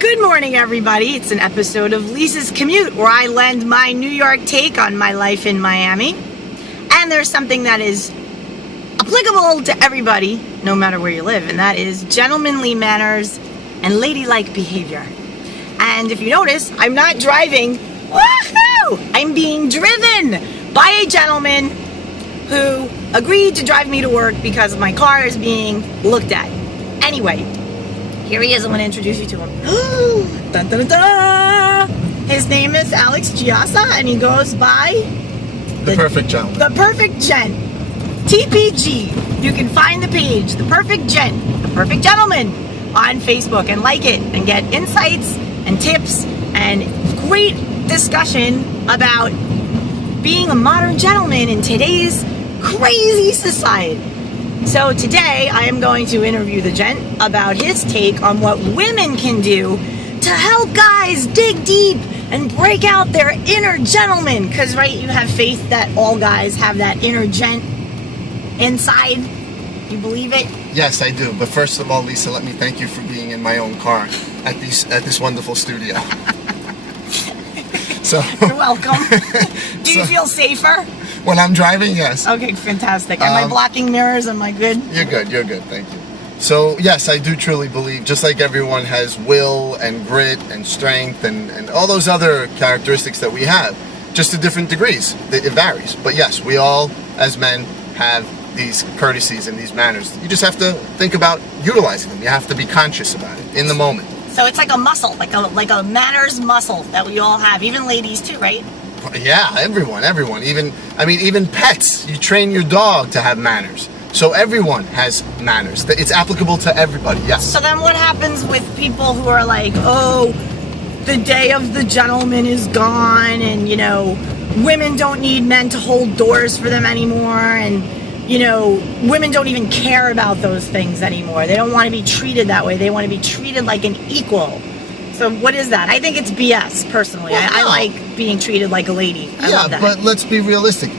Good morning, everybody. It's an episode of Lisa's Commute, where I lend my New York take on my life in Miami. And there's something that is applicable to everybody, no matter where you live, and that is gentlemanly manners and ladylike behavior. And if you notice, I'm not driving. Woohoo! I'm being driven by a gentleman who agreed to drive me to work because my car is being looked at. Anyway, here he is. I'm going to introduce you to him. Dun, dun, dun, dun. His name is Alex Giassa, and he goes by The Perfect Gentleman. The Perfect Gent. TPG. You can find the page, The Perfect Gent, The Perfect Gentleman, on Facebook, and like it and get insights and tips and great discussion about being a modern gentleman in today's crazy society. So today I am going to interview the gent about his take on what women can do to help guys dig deep and break out their inner gentleman. Because, right, you have faith that all guys have that inner gent inside. You believe it? Yes, I do. But first of all, Lisa, let me thank you for being in my own car at this wonderful studio. So you're welcome. Do you feel safer when I'm driving? Yes. Okay, fantastic. Am I blocking mirrors? Am I good? You're good. You're good. Thank you. So yes, I do truly believe, just like everyone has will and grit and strength and all those other characteristics that we have, just to different degrees. It varies. But yes, we all, as men, have these courtesies and these manners. You just have to think about utilizing them. You have to be conscious about it in the moment. So it's like a muscle, like a manners muscle that we all have, even ladies too, right? Yeah, everyone. Even pets. You train your dog to have manners. So everyone has manners. It's applicable to everybody, yes. So then what happens with people who are like, oh, the day of the gentleman is gone, and, you know, women don't need men to hold doors for them anymore, and, you know, women don't even care about those things anymore. They don't want to be treated that way. They want to be treated like an equal. So what is that? I think it's BS, personally. Well, I like being treated like a lady. I love that. But let's be realistic.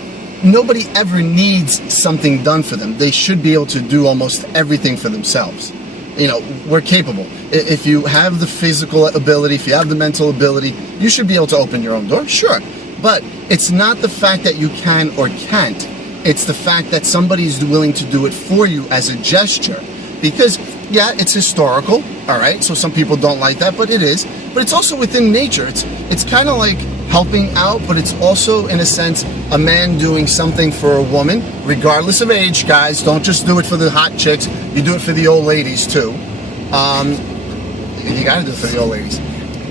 Nobody ever needs something done for them. They should be able to do almost everything for themselves. You know, we're capable. If you have the physical ability, if you have the mental ability, you should be able to open your own door, sure. But it's not the fact that you can or can't. It's the fact that somebody's willing to do it for you as a gesture. Because, yeah, it's historical, all right? So some people don't like that, but it is. But it's also within nature. It's kind of like helping out, but it's also, in a sense, a man doing something for a woman, regardless of age, guys. Don't just do it for the hot chicks. You do it for the old ladies, too. You gotta do it for the old ladies.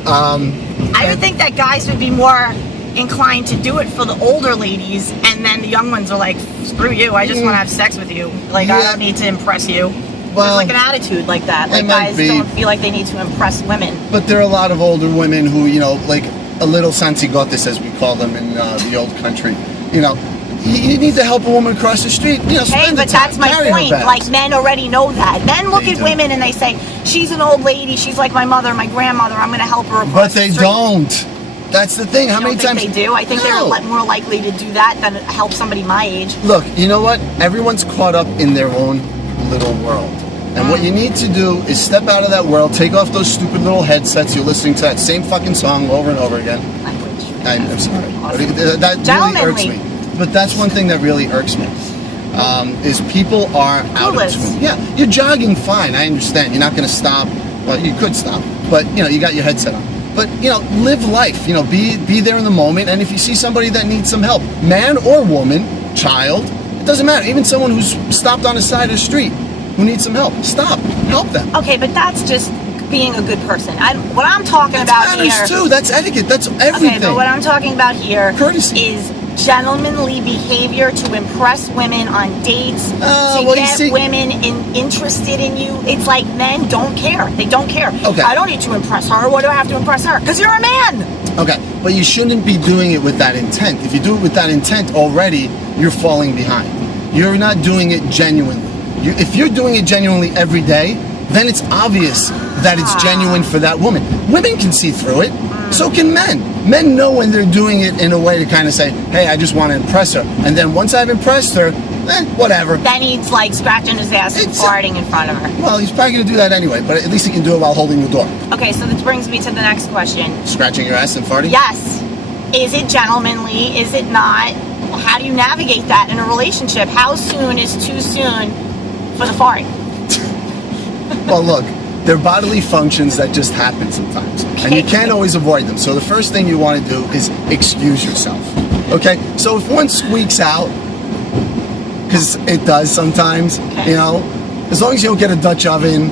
I would think that guys would be more inclined to do it for the older ladies, and then the young ones are like, screw you, I just want to have sex with you. Like, yeah. I don't need to impress you. Well, there's like an attitude like that. Like, guys don't feel like they need to impress women. But there are a lot of older women who, you know, like a little santigotes, as we call them in the old country. You know, you need to help a woman across the street. You know, hey, but that's my point. Like, men already know that. Men look at women and they say, she's an old lady, she's like my mother, my grandmother, I'm going to help her across the street. But they don't. That's the thing. How many times they do? I think they're more likely to do that than help somebody my age. Look, you know what? Everyone's caught up in their own little world. And what you need to do is step out of that world, take off those stupid little headsets. You're listening to that same fucking song over and over again. I'm sorry. Awesome. That really irks me. But that's one thing that really irks me. Is people are out of tune. Yeah, you're jogging fine. I understand. You're not going to stop. Well, you could stop. But, you know, you got your headset on. But, you know, live life. You know, be there in the moment. And if you see somebody that needs some help, man or woman, child, it doesn't matter. Even someone who's stopped on the side of the street who needs some help, stop. Help them. Okay, but that's just being a good person. What I'm talking about here... That's manners, too. That's etiquette. That's everything. Okay, but what I'm talking about here courtesy is gentlemanly behavior to impress women on dates, to get women interested in you. It's like men don't care. They don't care. Okay. I don't need to impress her. What do I have to impress her? Because you're a man. Okay, but you shouldn't be doing it with that intent. If you do it with that intent already, you're falling behind. You're not doing it genuinely. If you're doing it genuinely every day, then it's obvious that it's genuine for that woman. Women can see through it. So can men. Men know when they're doing it in a way to kind of say, hey, I just want to impress her. And then once I've impressed her, whatever. Then he's like scratching his ass and farting in front of her. Well, he's probably going to do that anyway, but at least he can do it while holding the door. Okay, so this brings me to the next question. Scratching your ass and farting? Yes. Is it gentlemanly? Is it not? How do you navigate that in a relationship? How soon is too soon for the fart? Well, look, they're bodily functions that just happen sometimes, and you can't always avoid them. So the first thing you want to do is excuse yourself. Okay? So if one squeaks out, because it does sometimes, you know, as long as you don't get a Dutch oven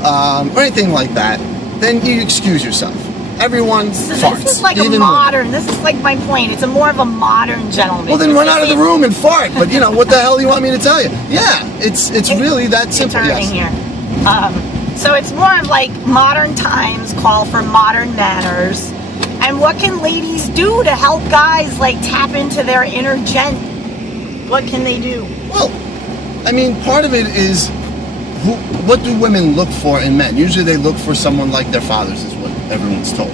or anything like that, then you excuse yourself. Everyone farts. This is like a modern, this is like my point. It's more of a modern gentleman. Well, then run out of the room and fart. But, you know, what the hell do you want me to tell you? Yeah, it's really that simple. Yes. Here. So it's more of like modern times call for modern manners. And what can ladies do to help guys like tap into their inner gent? What can they do? Well, I mean, part of it is what do women look for in men? Usually they look for someone like their fathers, is what everyone's told.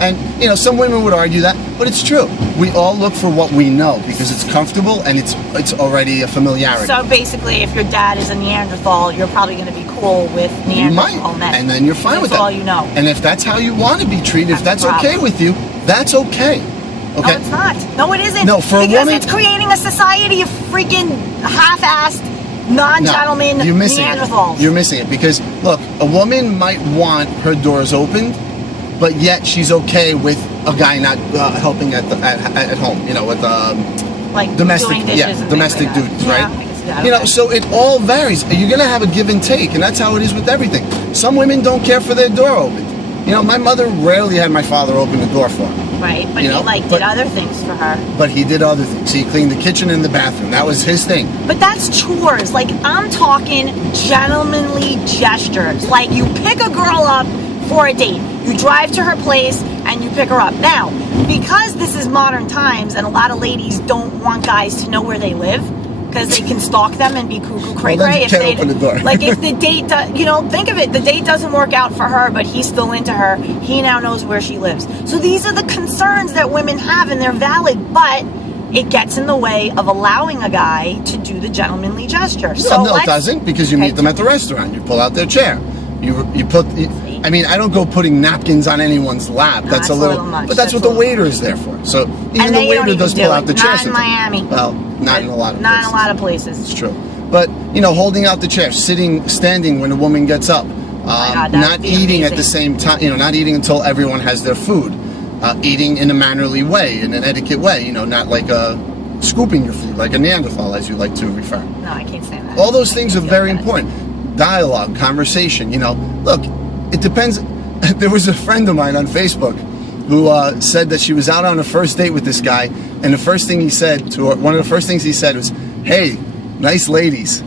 And, you know, some women would argue that, but it's true. We all look for what we know because it's comfortable and it's already a familiarity. So basically, if your dad is a Neanderthal, you're probably going to be cool with Neanderthal men. And then you're fine with that. That's all you know. And if that's how you want to be treated, if that's okay with you, that's okay. Okay? No, it's not. No, it isn't. No, for a woman, because it's creating a society of freaking half-assed, non-gentlemen Neanderthals. You're missing it because, look, a woman might want her doors opened, but yet she's okay with a guy not helping at home, you know, with like domestic domestic duties, right? Yeah, you know, so it all varies. You're gonna have a give and take, and that's how it is with everything. Some women don't care for their door open. You know, my mother rarely had my father open the door for her. Right, but he did other things for her. But he did other things. He cleaned the kitchen and the bathroom. That was his thing. But that's chores. Like, I'm talking gentlemanly gestures. Like, you pick a girl up for a date. You drive to her place and you pick her up. Now, because this is modern times and a lot of ladies don't want guys to know where they live because they can stalk them and be cuckoo cray cray if they open the door. Like if the date you know, think of it, the date doesn't work out for her but he's still into her, he now knows where she lives. So these are the concerns that women have and they're valid, but it gets in the way of allowing a guy to do the gentlemanly gesture. No, it doesn't, because you meet them at the restaurant. You pull out their chair. You put. I mean, I don't go putting napkins on anyone's lap. No, that's a little much. But that's what the waiter is there for. So even the waiter does pull out the chair. Not in Miami. Well, not in a lot of places. Not in a lot of places. It's true. But, you know, holding out the chair, standing when a woman gets up, not eating at the same time, you know, not eating until everyone has their food, eating in a mannerly way, in an etiquette way, you know, not like scooping your food, like a Neanderthal, as you like to refer. No, I can't say that. All those things are very important. Dialogue, conversation, you know. Look, it depends. There was a friend of mine on Facebook who said that she was out on a first date with this guy, and the first thing he said to her, one of the first things he said was, "Hey, nice ladies,"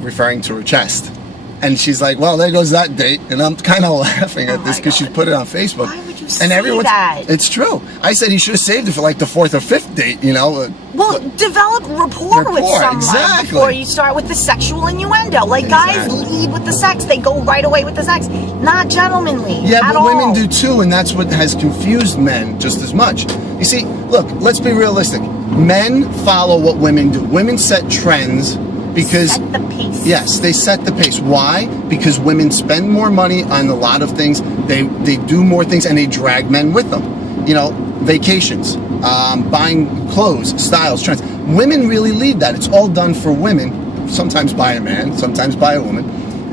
referring to her chest. And she's like, "Well, there goes that date." And I'm kind of laughing at this because she put it on Facebook. Why would you say that? It's true. I said he should have saved it for like the 4th or 5th date, you know. Well, develop rapport with someone before you start with the sexual innuendo. Like guys lead with the sex, they go right away with the sex. Not gentlemanly. Yeah, but women do too, and that's what has confused men just as much. You see, look, let's be realistic. Men follow what women do. Women set trends because set the pace. Yes, they set the pace. Why? Because women spend more money on a lot of things. They do more things, and they drag men with them. You know, vacations, buying clothes, styles, trends. Women really lead that. It's all done for women, sometimes by a man, sometimes by a woman,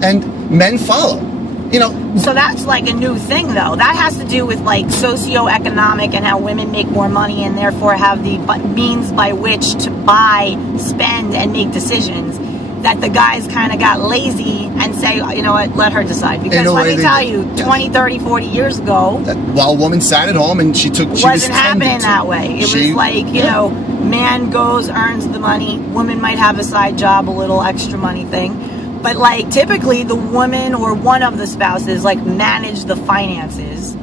and men follow. You know, so that's like a new thing, though. That has to do with like socioeconomic and how women make more money and therefore have the means by which to buy, spend, and make decisions. That the guys kind of got lazy and say, you know what, let her decide. Because let me tell you, 20, 30, 40 years ago, while a woman sat at home and she wasn't happening that way. It was like, you know, man goes, earns the money, woman might have a side job, a little extra money thing. But like typically the woman or one of the spouses like managed the finances,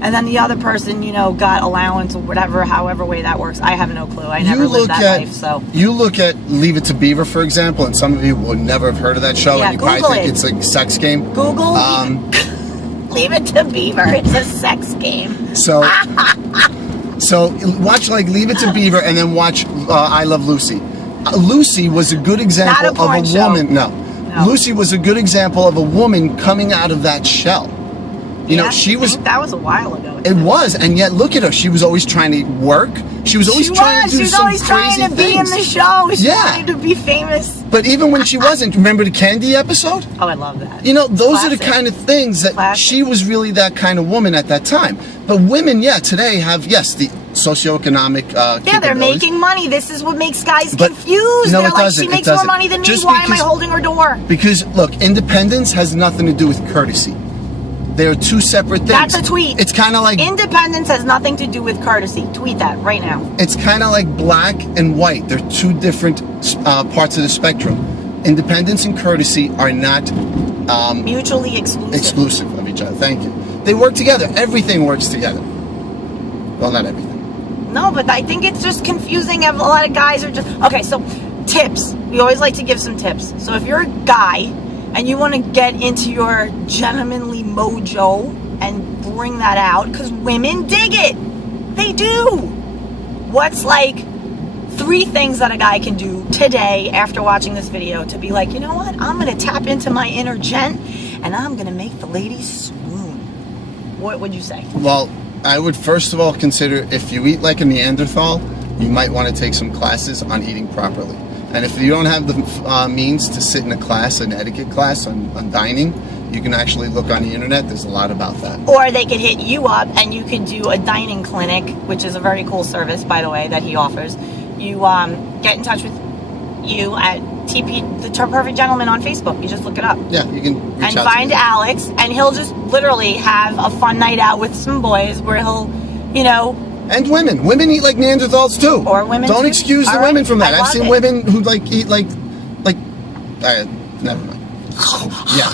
and then the other person, you know, got allowance or whatever, however way that works. I have no clue. I never lived that life. So you look at Leave It to Beaver, for example, and some of you would never have heard of that show, and you Google probably think it's a sex game. Google Leave It to Beaver. It's a sex game. So watch like Leave It to Beaver, and then watch I Love Lucy. Lucy was a good example of porn a show. woman. No. Lucy was a good example of a woman coming out of that shell. You know, she was. That was a while ago. It was, and yet look at her. She was always trying to work. She was always trying to do some crazy things. She was always trying to be in the show. She wanted to be famous. But even when she wasn't, remember the Candy episode? Oh, I love that. You know, those are the kind of things that she was really that kind of woman at that time. But women, today have, the socioeconomic they're making money. This is what makes guys confused. No, they're it like, doesn't. she makes more money than me. Why am I holding her door? Because, look, independence has nothing to do with courtesy. They are two separate things. That's a tweet. It's kind of like... Independence has nothing to do with courtesy. Tweet that right now. It's kind of like black and white. They're two different parts of the spectrum. Independence and courtesy are not... mutually exclusive. Exclusive of each other. Thank you. They work together. Everything works together. Well, not everything. No, but I think it's just confusing. A lot of guys are just... Okay, so tips. We always like to give some tips. So if you're a guy... and you want to get into your gentlemanly mojo and bring that out, because women dig it. They do. What's like 3 things that a guy can do today after watching this video to be like, you know what? I'm going to tap into my inner gent and I'm going to make the ladies swoon. What would you say? Well, I would first of all consider, if you eat like a Neanderthal, you might want to take some classes on eating properly. And if you don't have the means to sit in a class, an etiquette class on dining, you can actually look on the internet. There's a lot about that. Or they could hit you up and you could do a dining clinic, which is a very cool service, by the way, that he offers. You get in touch with you at TP, the Perfect Gentleman on Facebook. You just look it up. Yeah, you can reach out and find Alex, and he'll just literally have a fun night out with some boys where he'll, you know... And women. Women eat like Neanderthals too. Or women Don't too. excuse the women from that. I've seen it. women who eat like never mind. Yeah.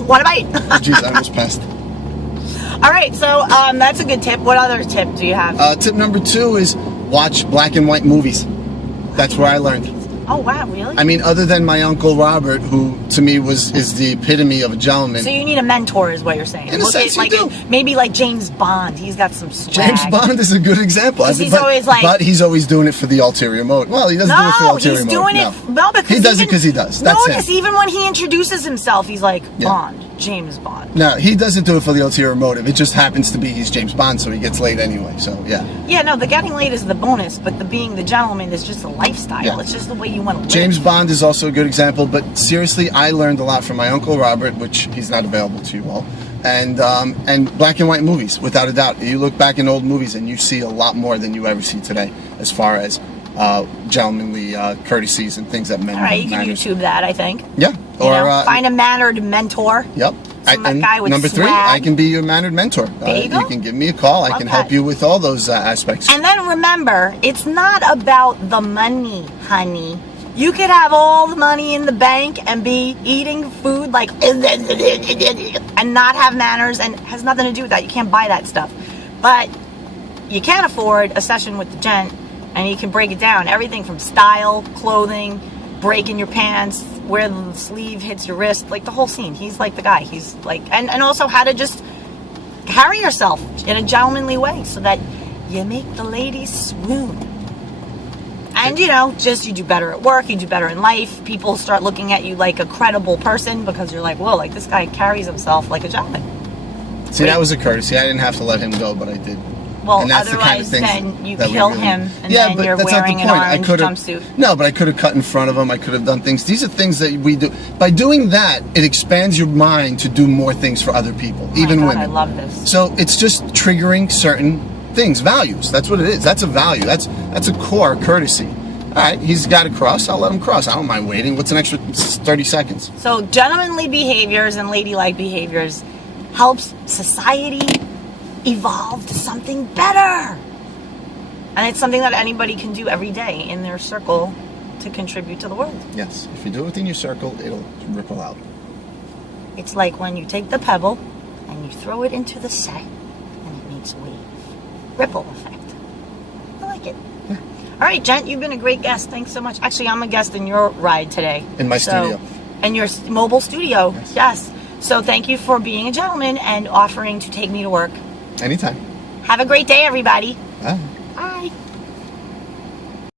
What about it? Jeez, I almost passed. All right, so that's a good tip. What other tip do you have? Tip number 2 is watch black and white movies. That's where I learned. Oh wow, really? I mean, other than my Uncle Robert, who to me is the epitome of a gentleman. So you need a mentor, is what you're saying. In a sense, you do. Maybe like James Bond. He's got some swag. James Bond is a good example. But he's always doing it for the ulterior motive. Well, he doesn't do it for the ulterior motive. No, he's doing it. No, because he does it because he does. That's notice, him. even when he introduces himself, he's like Bond, James Bond. No, he doesn't do it for the ulterior motive. It just happens to be he's James Bond, so he gets laid anyway. So yeah. Yeah, no, the getting laid is the bonus, but the being the gentleman is just a lifestyle. Yeah. It's just the way you want to live. James Bond is also a good example, but seriously, I learned a lot from my Uncle Robert, which he's not available to you all, and black and white movies, without a doubt. You look back in old movies and you see a lot more than you ever see today, as far as gentlemanly courtesies and things that men. All right, you can YouTube that, I think. Yeah, or find a mannered mentor. Yep. And guy with number 3, I can be your mannered mentor. There you go. You can give me a call. I can help you with all those aspects. And then remember, it's not about the money, honey. You could have all the money in the bank and be eating food like and not have manners, and has nothing to do with that. You can't buy that stuff. But you can afford a session with the gent, and you can break it down. Everything from style, clothing, breaking your pants, where the sleeve hits your wrist, like the whole scene. He's like the guy. He's like, and also how to just carry yourself in a gentlemanly way so that you make the ladies swoon. And you know, just you do better at work, you do better in life. People start looking at you like a credible person because you're like, whoa, like this guy carries himself like a gentleman. See, that was a courtesy. I didn't have to let him go, but I did. Well, otherwise then you kill him and then you're wearing an orange jumpsuit. No, but I could have cut in front of him. I could have done things. These are things that we do. By doing that, it expands your mind to do more things for other people, even women. I love this. So it's just triggering certain things, values. That's what it is. That's a value. That's a core courtesy. All right, he's got to cross. I'll let him cross. I don't mind waiting. What's an extra 30 seconds? So gentlemanly behaviors and ladylike behaviors helps society evolve to something better. And it's something that anybody can do every day in their circle to contribute to the world. Yes, if you do it within your circle, it'll ripple out. It's like when you take the pebble and you throw it into the sea and it makes a wave. Ripple effect. I like it. Yeah. All right, Gent, you've been a great guest. Thanks so much. Actually, I'm a guest in your ride today. In my studio. In your mobile studio, yes. So thank you for being a gentleman and offering to take me to work. Anytime. Have a great day, everybody.